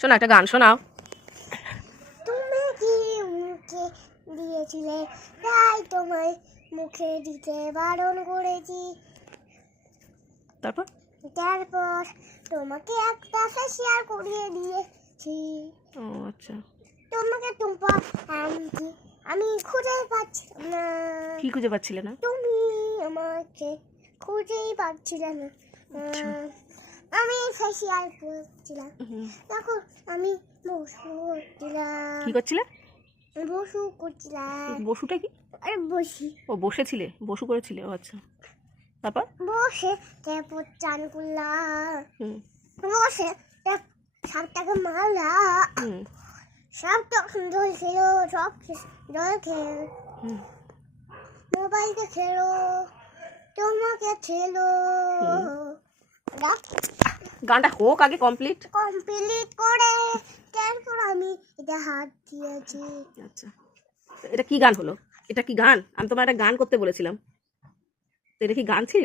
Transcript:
শোনা, একটা গান শোনাও। তুমি কি মুখে দিয়েছিলে, তাই তোমায় মুখে দিতে বারণ করেছি। তারপর তারপর তোমাকে একটা ফেসিয়াল করিয়ে দিয়েছি। ও আচ্ছা, তোমাকে টুম্পা আনছি, আমি খুঁজে পাচ্ছিলাম না। কি খুঁজে পাচ্ছিলে না? তুমি আমাকে খুঁজেই পাচ্ছিলে না। আচ্ছা। আমি ফেসিয়াল করছিলাম, হুম। তখন আমি বসু করছিলাম। কি করছিলে? বসু করছিলাম। বসুটা কি? আরে বসি ও বসেছিলে, বসু করেছিলে। ও আচ্ছা, তারপর? বসে তারপর চান করলাম। হুম বসে সাপটাকে মারলাম। হুম সব তখন জল খেলো, সব জল খেলো, হুম মোবাইলটা খেলো, তোমাকে খেলো। গানটা হোক আগে কমপ্লিট। কমপ্লিট করে তারপর আমি এটা হাত দিয়েছি। আচ্ছা, তো এটা কি গান হলো? এটা কি গান? আমি তোমার একটা গান করতে বলেছিলাম, তো এটা কি গান ছিল?